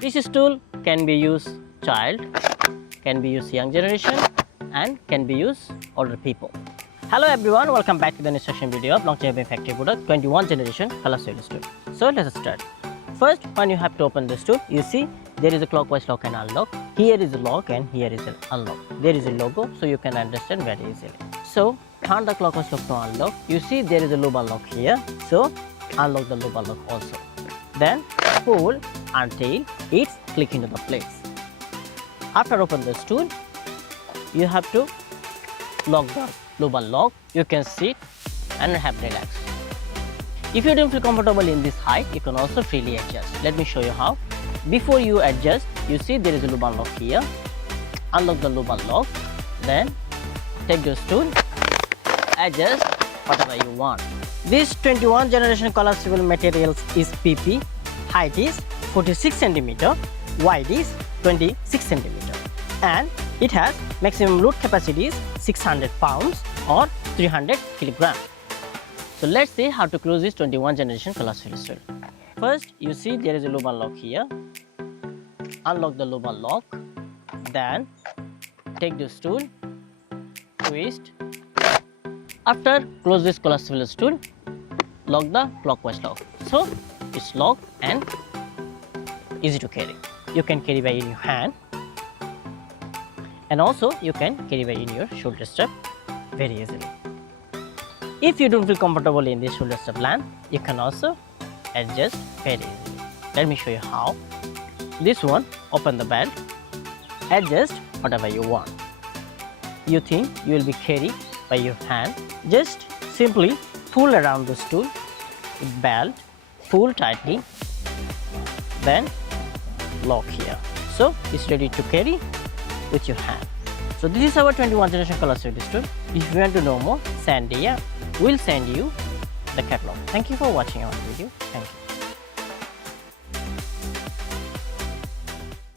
This stool can be used child, can be used young generation, and can be used older people. Hello everyone, welcome back to the instruction video of longevity factory product 21 generation collapsible stool. So let's start. First, when you have to open the stool, you see there is a clockwise lock and unlock. Here is a lock and here is an unlock. There is a logo, so you can understand very easily. So turn the clockwise lock to unlock. You see there is a loop unlock here, so unlock the loop unlock also. Then pull until it's click into the place. After open the stool, you have to lock the loop unlock. You can sit and have relax. If you don't feel comfortable in this height, you can also freely adjust. Let me show you how. Before you adjust, you see there is a loop unlock here. Unlock the loop unlock, then take the stool, adjust whatever you want. This 21 generation collapsible materials is PP. Height is 46 cm, wide is 26 cm, and it has maximum load capacity is 600 pounds or 300 kilograms. So let's see how to close this 21 generation collapsible stool. First, you see there is a loop unlock here. Unlock the loop unlock, then take the stool, twist. After close this collapsible stool, lock the clockwise lock. So it's locked and easy to carry. You can carry by in your hand, and also you can carry by in your shoulder strap very easily. If you don't feel comfortable in this shoulder strap length, you can also adjust very easily. Let me show you how. This one, open the belt, adjust whatever you want. You think you will be carried by your hand, just simply pull around the stool with belt, pull tightly, then lock here. So it's ready to carry with your hand. So this is our 21 generation collapsible stool. If you want to know more, send here. We'll send you the catalog. Thank you for watching our video. Thank you.